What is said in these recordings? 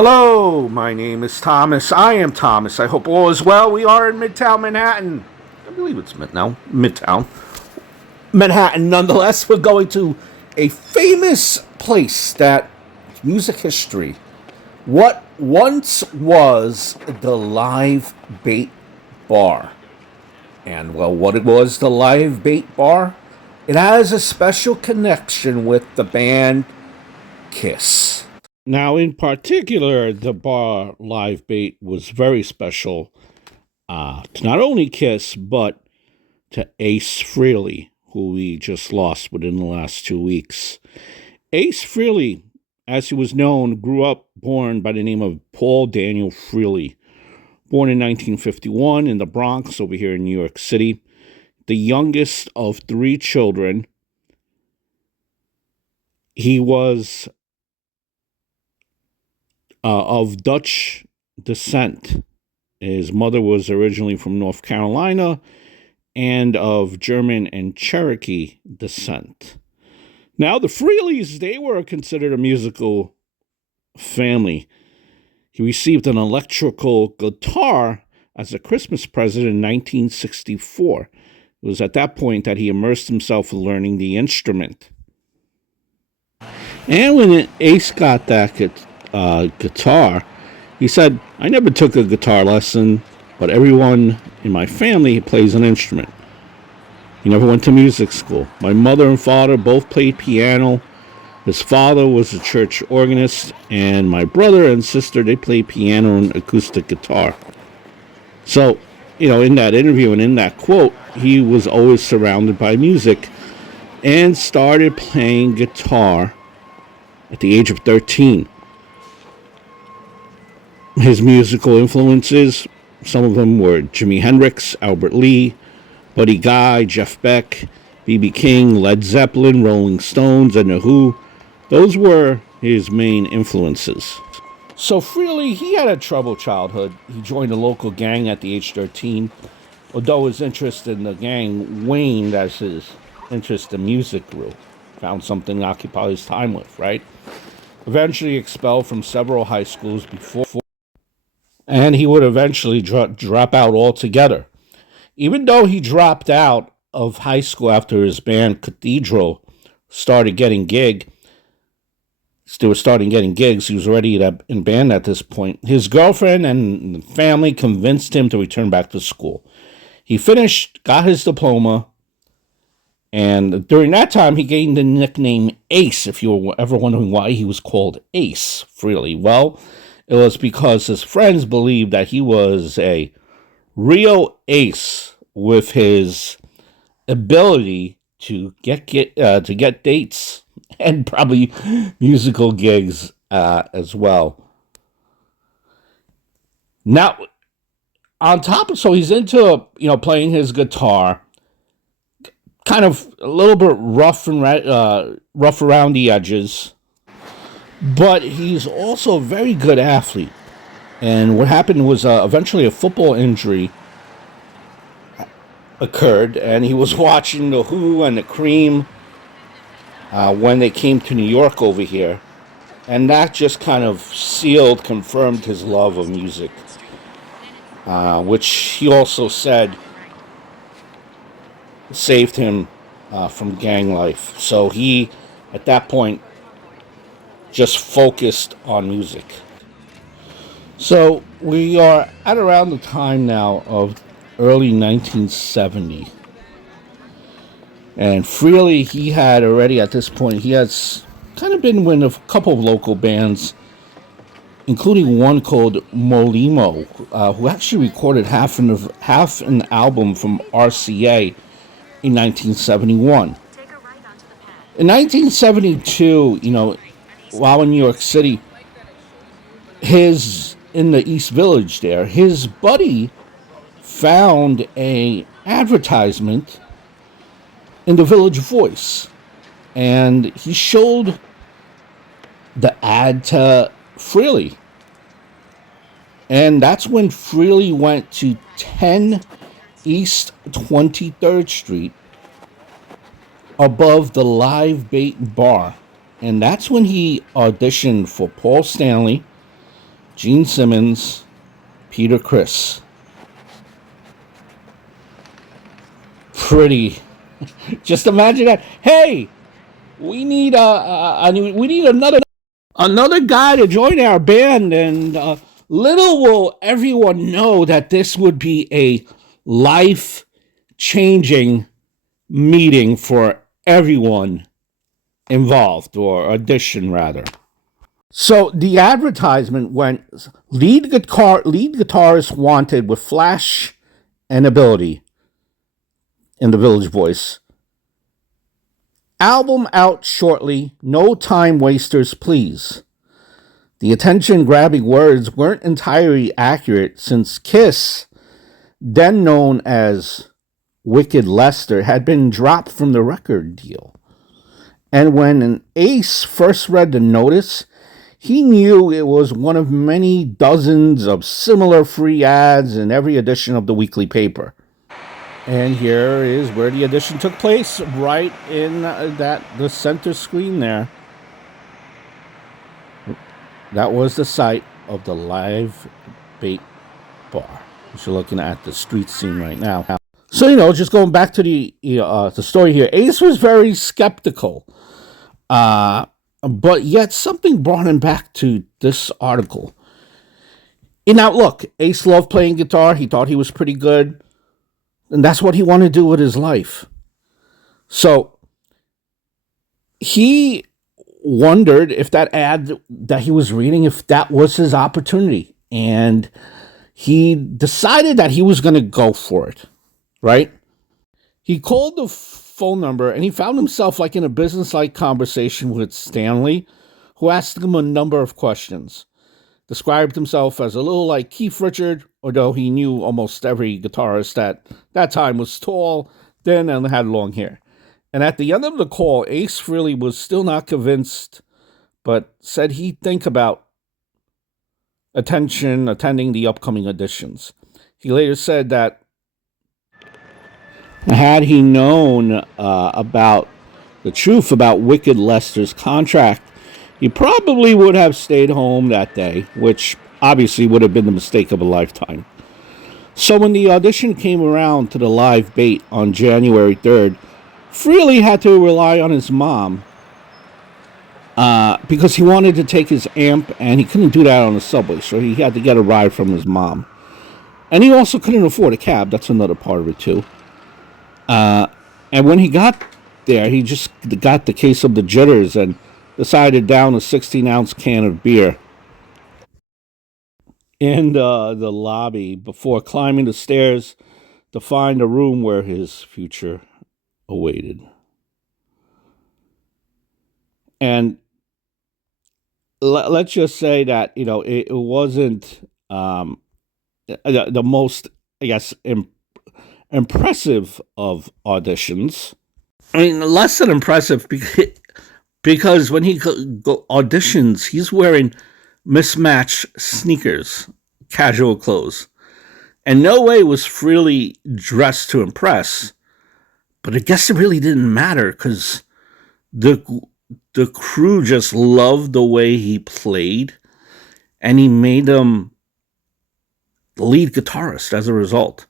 Hello, my name is Thomas. I am Thomas. I hope all is well. We are in Midtown Manhattan. I believe it's Midtown Manhattan. Nonetheless, we're going to a famous place that music history. What once was the Live Bait Bar. And well, what it was, the Live Bait Bar? It has a special connection with the band Kiss. Now, in particular, the bar Live Bait was very special to not only Kiss, but to Ace Frehley, who we just lost within the last 2 weeks. Ace Frehley, as he was known, grew up born by the name of Paul Daniel Frehley, born in 1951 in the Bronx over here in New York City, the youngest of three children. He was of Dutch descent. His mother was originally from North Carolina and of German and Cherokee descent. Now, the Frehleys, they were considered a musical family. He received an electrical guitar as a Christmas present in 1964. It was at that point that he immersed himself in learning the instrument. And when Ace got that guitar, he said, "I never took a guitar lesson, but everyone in my family plays an instrument. He never went to music school. My mother and father both played piano. His father was a church organist, and my brother and sister, they played piano and acoustic guitar." So, in that interview and in that quote, he was always surrounded by music and started playing guitar at the age of 13. His musical influences, some of them were Jimi Hendrix, Albert Lee, Buddy Guy, Jeff Beck, B.B. King, Led Zeppelin, Rolling Stones, and The Who. Those were his main influences. So Frehley, he had a troubled childhood. He joined a local gang at the age 13, although his interest in the gang waned as his interest in music grew. Found something to occupy his time with, right? Eventually expelled from several high schools and he would eventually drop out altogether. Even though he dropped out of high school after his band Cathedral started getting gigs, he was already in band at this point. His girlfriend and family convinced him to return back to school. He finished, got his diploma, and during that time he gained the nickname Ace, if you were ever wondering why he was called Ace Frehley. Well, it was because his friends believed that he was a real ace with his ability to get dates and probably musical gigs as well. Now, on top of, so he's into playing his guitar, kind of a little bit rough around the edges. But he's also a very good athlete. And what happened was eventually a football injury occurred, and he was watching The Who and the Cream when they came to New York over here. And that just kind of confirmed his love of music, which he also said saved him from gang life. So he, at that point, just focused on music. So we are at around the time now of early 1970. And Frehley, he had already at this point, he has kind of been in a couple of local bands, including one called Molimo, who actually recorded half an album from RCA in 1971. In 1972, while in New York City, in the East Village there, his buddy found a advertisement in the Village Voice, and he showed the ad to Frehley. And that's when Frehley went to 10 East 23rd Street above the Live Bait Bar. And that's when he auditioned for Paul Stanley, Gene Simmons, Peter Criss. Pretty. Just imagine that. Hey, we need another guy to join our band, and little will everyone know that this would be a life-changing meeting for everyone involved, or audition rather. So the advertisement went: lead guitarist wanted with flash and ability in the Village Voice. Album out shortly. No time wasters, please. The attention-grabbing words weren't entirely accurate, since Kiss, then known as Wicked Lester, had been dropped from the record deal. And when Ace first read the notice, he knew it was one of many dozens of similar free ads in every edition of the weekly paper. And here is where the audition took place, right in the center screen there. That was the site of the Live Bait Bar, which you're looking at the street scene right now. So, just going back to the story here, Ace was very skeptical. But yet something brought him back to this article. Now, look, Ace loved playing guitar. He thought he was pretty good. And that's what he wanted to do with his life. So he wondered if that ad that he was reading, if that was his opportunity. And he decided that he was going to go for it, right? He called the phone number, and he found himself in a business-like conversation with Stanley, who asked him a number of questions. Described himself as a little like Keith Richard, although he knew almost every guitarist at that time was tall, thin, and had long hair. And at the end of the call, Ace Frehley was still not convinced, but said he'd think about attending the upcoming auditions. He later said that had he known about the truth about Wicked Lester's contract, he probably would have stayed home that day, which obviously would have been the mistake of a lifetime. So when the audition came around to the Live Bait on January 3rd, Frehley had to rely on his mom because he wanted to take his amp, and he couldn't do that on the subway, so he had to get a ride from his mom. And he also couldn't afford a cab. That's another part of it, too. And when he got there, he just got the case of the jitters and decided to down a 16-ounce can of beer in the lobby before climbing the stairs to find a room where his future awaited. And let's just say that, it wasn't the most, I guess, impressive of auditions. I mean, less than impressive because when he auditions, he's wearing mismatched sneakers, casual clothes. And no way was Frehley dressed to impress. But I guess it really didn't matter because the crew just loved the way he played, and he made him the lead guitarist as a result.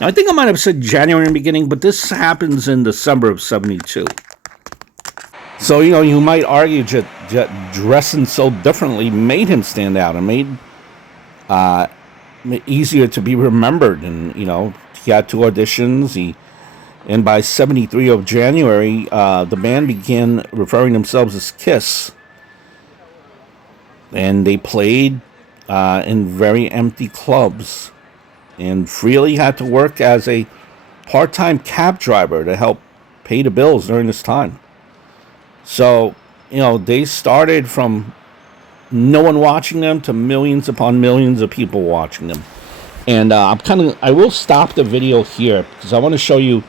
Now, I think I might have said January in the beginning, but this happens in December of 72. So, you might argue that dressing so differently made him stand out and made easier to be remembered. And, he had 2 auditions. And by 73 of January, the band began referring themselves as Kiss. And they played in very empty clubs. And Frehley had to work as a part-time cab driver to help pay the bills during this time. So, they started from no one watching them to millions upon millions of people watching them. And I will stop the video here because I want to show you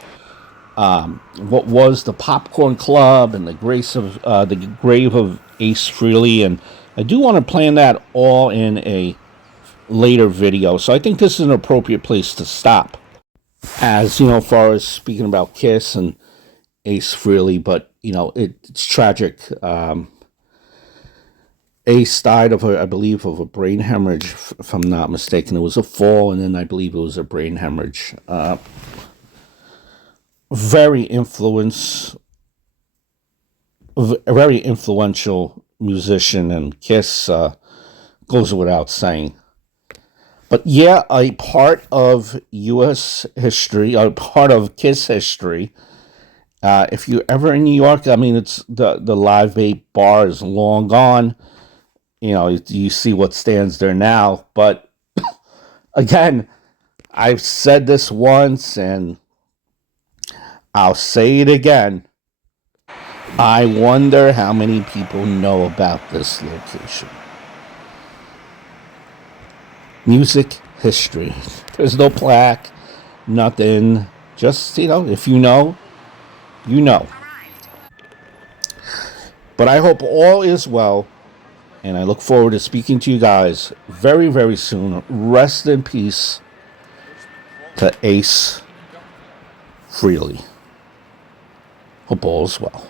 what was the Popcorn Club and the grave of Ace Frehley, and I do want to plan that all in a later video. So I think this is an appropriate place to stop, as far as speaking about Kiss and Ace Frehley. But it's tragic. Ace died of I believe, of a brain hemorrhage, if I'm not mistaken. It was a fall, and then I believe it was a brain hemorrhage. Very very influential musician, and Kiss goes without saying. But yeah, a part of U.S. history, a part of Kiss history. If you're ever in New York, I mean, it's the Live Bait bar is long gone. You know, you see what stands there now. But again, I've said this once, and I'll say it again. I wonder how many people know about this location. Music history. There's no plaque, nothing. Just, if you know, you know. But I hope all is well, and I look forward to speaking to you guys very, very soon. Rest in peace to Ace Frehley. Hope all is well.